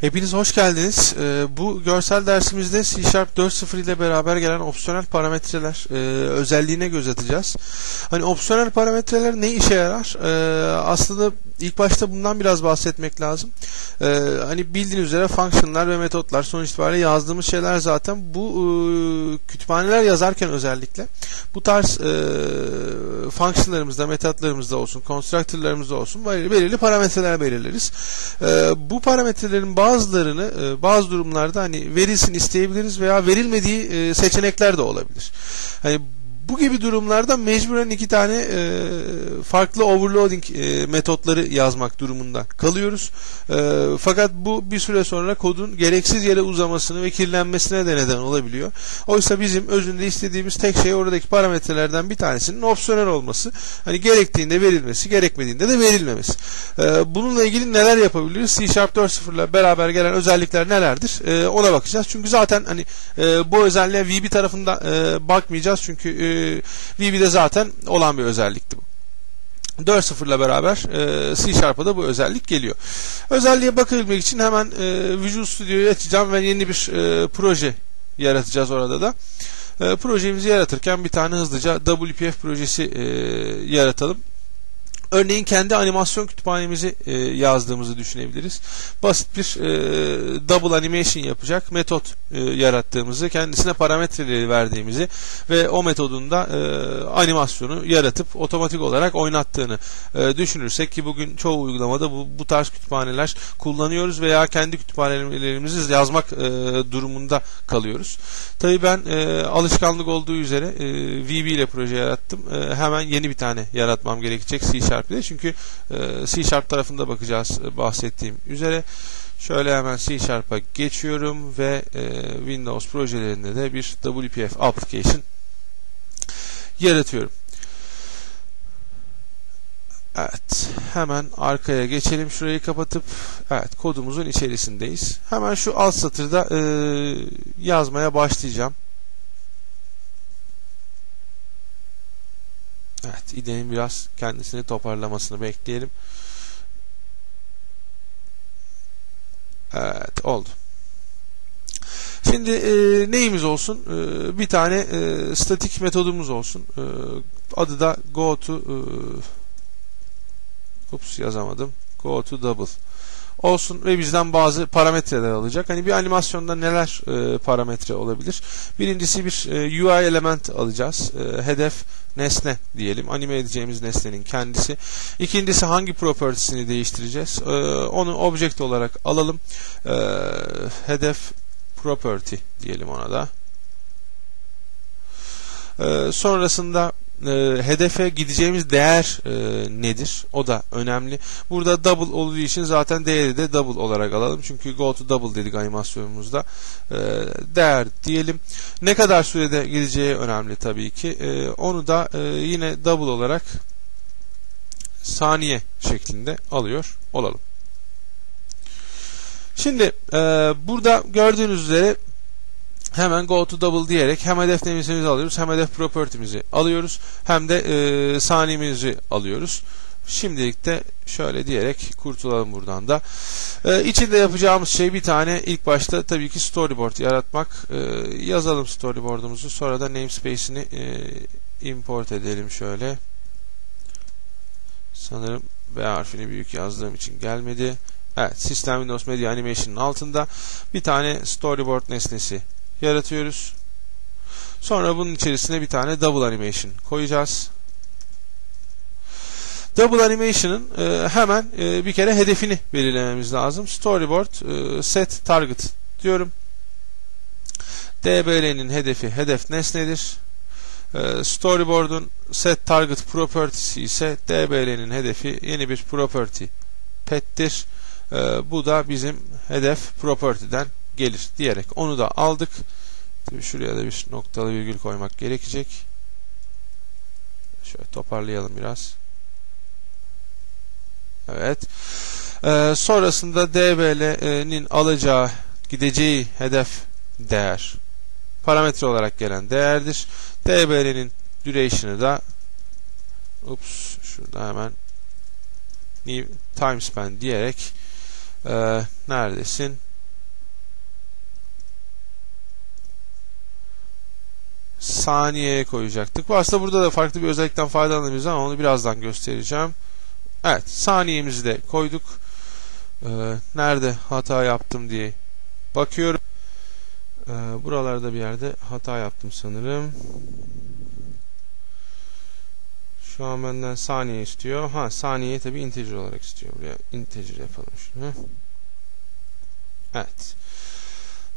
Hepiniz hoş geldiniz. Ee, bu görsel dersimizde C Sharp 4.0 ile beraber gelen opsiyonel parametreler e, özelliğine göz atacağız. Hani opsiyonel parametreler ne işe yarar? Ee, aslında ilk başta bundan biraz bahsetmek lazım. Ee, hani bildiğiniz üzere functionlar ve metotlar sonuç itibariyle yazdığımız şeyler zaten bu e, kütüphaneler yazarken özellikle bu tarz e, functionlarımızda, metotlarımızda olsun, constructorlarımızda olsun belirli, parametreler belirleriz. Bu parametrelerin bazılarını e, bazı durumlarda hani verilsin isteyebiliriz veya verilmediği e, seçenekler de olabilir. Hani bu gibi durumlarda mecburen iki tane e, farklı overloading e, metotları yazmak durumunda kalıyoruz. E, fakat bu bir süre sonra kodun gereksiz yere uzamasını ve kirlenmesine de neden olabiliyor. Oysa bizim özünde istediğimiz tek şey oradaki parametrelerden bir tanesinin opsiyonel olması. Hani gerektiğinde verilmesi, gerekmediğinde de verilmemesi. E, bununla ilgili neler yapabiliriz? C Sharp 4.0 ile beraber gelen özellikler nelerdir? E, ona bakacağız. Çünkü zaten hani e, bu özelliğe VB tarafında e, bakmayacağız. Çünkü e, VB'de zaten olan bir özellikti bu. 4.0 ile beraber e, C Sharp'a da bu özellik geliyor. Özelliğe bakabilmek için hemen e, Visual Studio'yu açacağım ve yeni bir e, proje yaratacağız orada da. E, projemizi yaratırken bir tane hızlıca WPF projesi yaratalım. Örneğin kendi animasyon kütüphanemizi e, yazdığımızı düşünebiliriz. Basit bir e, double animation yapacak metot e, yarattığımızı, kendisine parametreleri verdiğimizi ve o metodun da e, animasyonu yaratıp otomatik olarak oynattığını e, düşünürsek ki bugün çoğu uygulamada bu, bu tarz kütüphaneler kullanıyoruz veya kendi kütüphanelerimizi yazmak e, durumunda kalıyoruz. Tabii ben e, alışkanlık olduğu üzere e, VB ile proje yarattım. E, hemen yeni bir tane yaratmam gerekecek C İle. Çünkü e, C Sharp tarafında bakacağız e, bahsettiğim üzere. Şöyle hemen C Sharp'a geçiyorum ve e, Windows projelerinde de bir WPF application yaratıyorum. Evet. Hemen arkaya geçelim. Şurayı kapatıp evet kodumuzun içerisindeyiz. Hemen şu alt satırda e, yazmaya başlayacağım. Evet. İdenin biraz kendisini toparlamasını bekleyelim. Evet. Oldu. Şimdi e, neyimiz olsun? E, bir tane e, statik metodumuz olsun. E, adı da go to e, Ups yazamadım. Go to double. Olsun ve bizden bazı parametreler alacak. Hani bir animasyonda neler e, parametre olabilir? Birincisi bir e, UI element alacağız. E, hedef nesne diyelim. Anime edeceğimiz nesnenin kendisi. İkincisi hangi propertiesini değiştireceğiz? E, onu object olarak alalım. E, hedef property diyelim ona da. E, sonrasında e, hedefe gideceğimiz değer e, nedir? O da önemli. Burada double olduğu için zaten değeri de double olarak alalım. Çünkü go to double dedik animasyonumuzda. E, değer diyelim. Ne kadar sürede gideceği önemli tabii ki. E, onu da e, yine double olarak saniye şeklinde alıyor olalım. Şimdi e, burada gördüğünüz üzere hemen go to double diyerek hem hedef nemesimizi alıyoruz hem hedef property'mizi alıyoruz hem de e, saniyemizi alıyoruz. Şimdilik de şöyle diyerek kurtulalım buradan da. Ee, içinde yapacağımız şey bir tane ilk başta tabii ki storyboard yaratmak. Ee, yazalım storyboard'umuzu. Sonra da namespace'ini e, import edelim şöyle. Sanırım B harfini büyük yazdığım için gelmedi. Evet, System Windows Media Animation'ın altında bir tane storyboard nesnesi yaratıyoruz. Sonra bunun içerisine bir tane double animation koyacağız. Double animation'ın e, hemen e, bir kere hedefini belirlememiz lazım. Storyboard e, set target diyorum. DBL'nin hedefi hedef nesnedir. E, storyboard'un set target property'si ise DBL'nin hedefi yeni bir property pet'tir. E, bu da bizim hedef property'den gelir diyerek onu da aldık. Tabii şuraya da bir noktalı virgül koymak gerekecek. Şöyle toparlayalım biraz. Evet. Ee, sonrasında DBL'nin alacağı, gideceği hedef değer parametre olarak gelen değerdir. DBL'nin duration'ı da ups şurada hemen new time span diyerek e, neredesin? Saniyeye koyacaktık. Bu aslında burada da farklı bir özellikten faydalanabiliriz ama onu birazdan göstereceğim. Evet saniyemizi de koyduk. Ee, nerede hata yaptım diye bakıyorum. Ee, buralarda bir yerde hata yaptım sanırım. Şu an benden saniye istiyor. Ha saniye tabi integer olarak istiyor. Buraya integer yapalım şunu. Evet.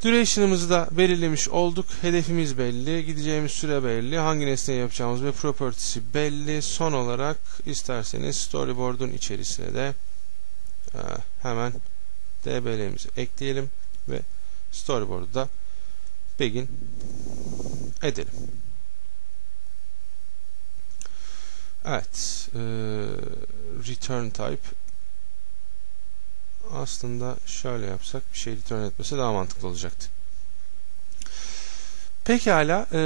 Duration'ımızı da belirlemiş olduk. Hedefimiz belli. Gideceğimiz süre belli. Hangi nesneyi yapacağımız ve property'si belli. Son olarak isterseniz storyboard'un içerisine de e, hemen dbl'imizi ekleyelim ve storyboard'u da begin edelim. Evet. E, return type aslında şöyle yapsak bir şey return etmesi daha mantıklı olacaktı. Pekala e,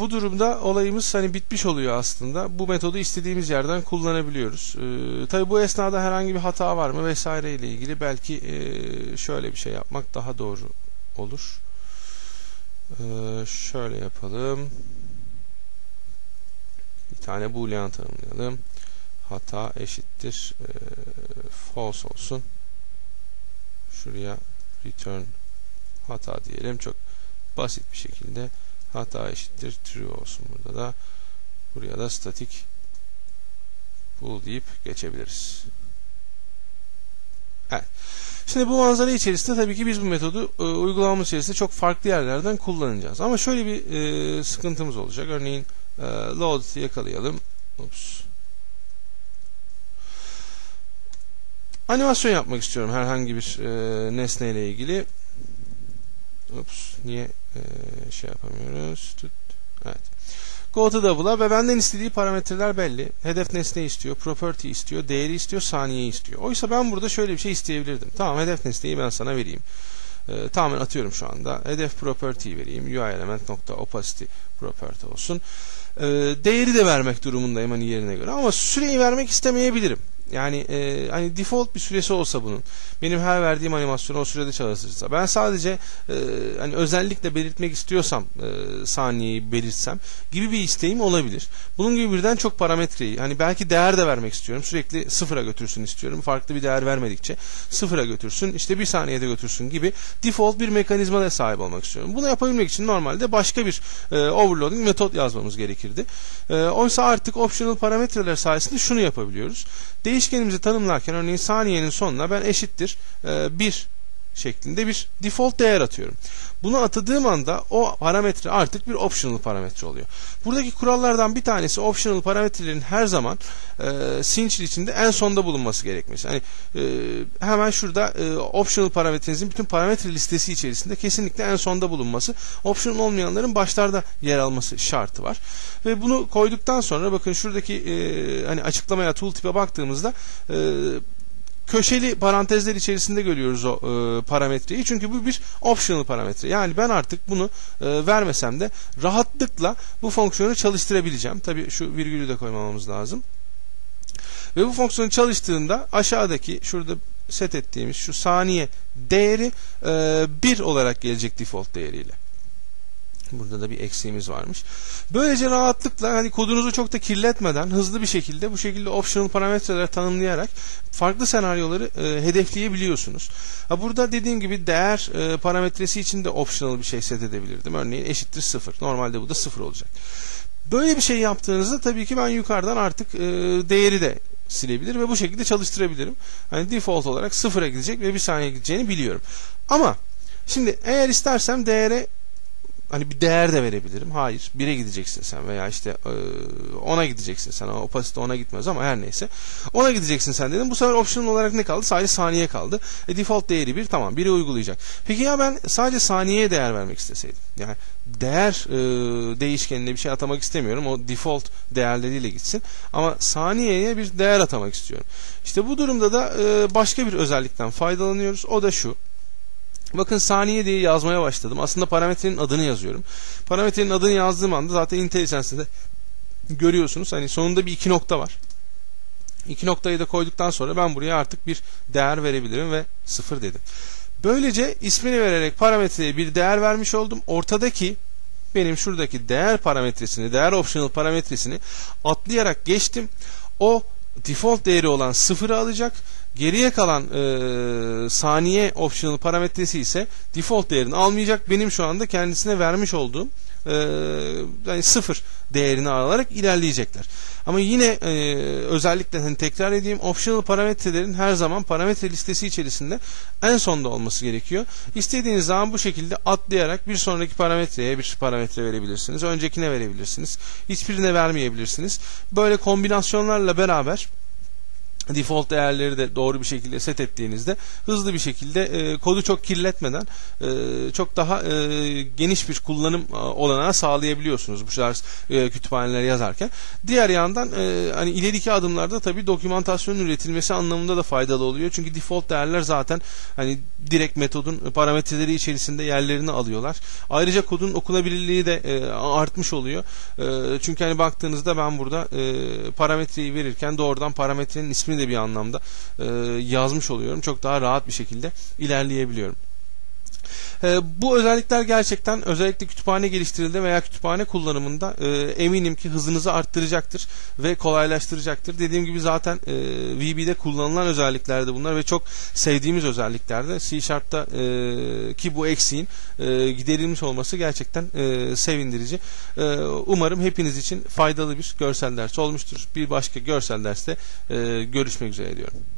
bu durumda olayımız hani bitmiş oluyor aslında. Bu metodu istediğimiz yerden kullanabiliyoruz. E, Tabi bu esnada herhangi bir hata var mı vesaire ile ilgili belki e, şöyle bir şey yapmak daha doğru olur. E, şöyle yapalım. Bir tane boolean tanımlayalım hata eşittir e, false olsun. Şuraya return hata diyelim. Çok basit bir şekilde hata eşittir true olsun burada da. Buraya da static bool deyip geçebiliriz. Evet. Şimdi bu manzara içerisinde tabii ki biz bu metodu e, uygulamamız içerisinde çok farklı yerlerden kullanacağız. Ama şöyle bir e, sıkıntımız olacak. Örneğin e, load yakalayalım. Ups. Animasyon yapmak istiyorum herhangi bir e, nesne ile ilgili. Ups, niye e, şey yapamıyoruz? Tut. Evet. Go to double'a ve benden istediği parametreler belli. Hedef nesne istiyor, property istiyor, değeri istiyor, saniye istiyor. Oysa ben burada şöyle bir şey isteyebilirdim. Tamam hedef nesneyi ben sana vereyim. E, tamamen atıyorum şu anda. Hedef property vereyim. UI nokta opacity property olsun. E, değeri de vermek durumundayım hani yerine göre ama süreyi vermek istemeyebilirim. Yani e, hani default bir süresi olsa bunun. Benim her verdiğim animasyonu o sürede çalışırsa. Ben sadece e, hani özellikle belirtmek istiyorsam e, saniyeyi belirtsem gibi bir isteğim olabilir. Bunun gibi birden çok parametreyi hani belki değer de vermek istiyorum. Sürekli sıfıra götürsün istiyorum. Farklı bir değer vermedikçe sıfıra götürsün. işte bir saniyede götürsün gibi default bir mekanizma da sahip olmak istiyorum. Bunu yapabilmek için normalde başka bir e, overloading metot yazmamız gerekirdi. E, oysa artık optional parametreler sayesinde şunu yapabiliyoruz. Değişkenimizi tanımlarken örneğin saniyenin sonuna ben eşittir 1 e, şeklinde bir default değer atıyorum. Bunu atadığım anda o parametre artık bir optional parametre oluyor. Buradaki kurallardan bir tanesi optional parametrelerin her zaman e, Cinch içinde en sonda bulunması gerekmesi. Hani e, hemen şurada e, optional parametrenizin bütün parametre listesi içerisinde kesinlikle en sonda bulunması, optional olmayanların başlarda yer alması şartı var. Ve bunu koyduktan sonra bakın şuradaki e, hani açıklamaya tooltip'e baktığımızda e, köşeli parantezler içerisinde görüyoruz o e, parametreyi. Çünkü bu bir optional parametre. Yani ben artık bunu e, vermesem de rahatlıkla bu fonksiyonu çalıştırabileceğim. Tabii şu virgülü de koymamamız lazım. Ve bu fonksiyon çalıştığında aşağıdaki şurada set ettiğimiz şu saniye değeri e, olarak gelecek default değeriyle. Burada da bir eksiğimiz varmış. Böylece rahatlıkla hani kodunuzu çok da kirletmeden hızlı bir şekilde bu şekilde optional parametreler tanımlayarak farklı senaryoları e, hedefleyebiliyorsunuz. Ha burada dediğim gibi değer e, parametresi için de optional bir şey set edebilirdim. Örneğin eşittir 0. Normalde bu da 0 olacak. Böyle bir şey yaptığınızda tabii ki ben yukarıdan artık e, değeri de silebilir ve bu şekilde çalıştırabilirim. Hani default olarak sıfıra gidecek ve bir saniye gideceğini biliyorum. Ama şimdi eğer istersem değere hani bir değer de verebilirim. Hayır. 1'e gideceksin sen veya işte 10'a gideceksin sen. Opacity 10'a gitmez ama her neyse. 10'a gideceksin sen dedim. Bu sefer optional olarak ne kaldı? Sadece saniye kaldı. E, default değeri 1 tamam 1'e uygulayacak. Peki ya ben sadece saniyeye değer vermek isteseydim? Yani değer e, değişkenine bir şey atamak istemiyorum. O default değerleriyle gitsin. Ama saniyeye bir değer atamak istiyorum. İşte bu durumda da e, başka bir özellikten faydalanıyoruz. O da şu. Bakın saniye diye yazmaya başladım. Aslında parametrenin adını yazıyorum. Parametrenin adını yazdığım anda zaten IntelliSense'de görüyorsunuz. Hani sonunda bir iki nokta var. İki noktayı da koyduktan sonra ben buraya artık bir değer verebilirim ve sıfır dedim. Böylece ismini vererek parametreye bir değer vermiş oldum. Ortadaki benim şuradaki değer parametresini, değer optional parametresini atlayarak geçtim. O default değeri olan sıfırı alacak. Geriye kalan e, saniye optional parametresi ise default değerini almayacak. Benim şu anda kendisine vermiş olduğum e, yani sıfır değerini alarak ilerleyecekler. Ama yine e, özellikle hani tekrar edeyim optional parametrelerin her zaman parametre listesi içerisinde en sonda olması gerekiyor. İstediğiniz zaman bu şekilde atlayarak bir sonraki parametreye bir parametre verebilirsiniz. Öncekine verebilirsiniz. Hiçbirine vermeyebilirsiniz. Böyle kombinasyonlarla beraber default değerleri de doğru bir şekilde set ettiğinizde hızlı bir şekilde e, kodu çok kirletmeden e, çok daha e, geniş bir kullanım e, olanağı sağlayabiliyorsunuz bu tarz e, kütüphaneler yazarken. Diğer yandan e, hani ileriki adımlarda tabii dokümantasyonun üretilmesi anlamında da faydalı oluyor. Çünkü default değerler zaten hani direkt metodun parametreleri içerisinde yerlerini alıyorlar. Ayrıca kodun okunabilirliği de e, artmış oluyor. E, çünkü hani baktığınızda ben burada e, parametreyi verirken doğrudan parametrenin ismini de bir anlamda e, yazmış oluyorum. Çok daha rahat bir şekilde ilerleyebiliyorum. E, bu özellikler gerçekten özellikle kütüphane geliştirildi veya kütüphane kullanımında e, eminim ki hızınızı arttıracaktır ve kolaylaştıracaktır. Dediğim gibi zaten e, VB'de kullanılan özelliklerdi bunlar ve çok sevdiğimiz özelliklerdi. C Sharp'ta e, ki bu eksiğin e, giderilmiş olması gerçekten e, sevindirici. E, umarım hepiniz için faydalı bir görsel ders olmuştur. Bir başka görsel derste e, görüşmek üzere diyorum.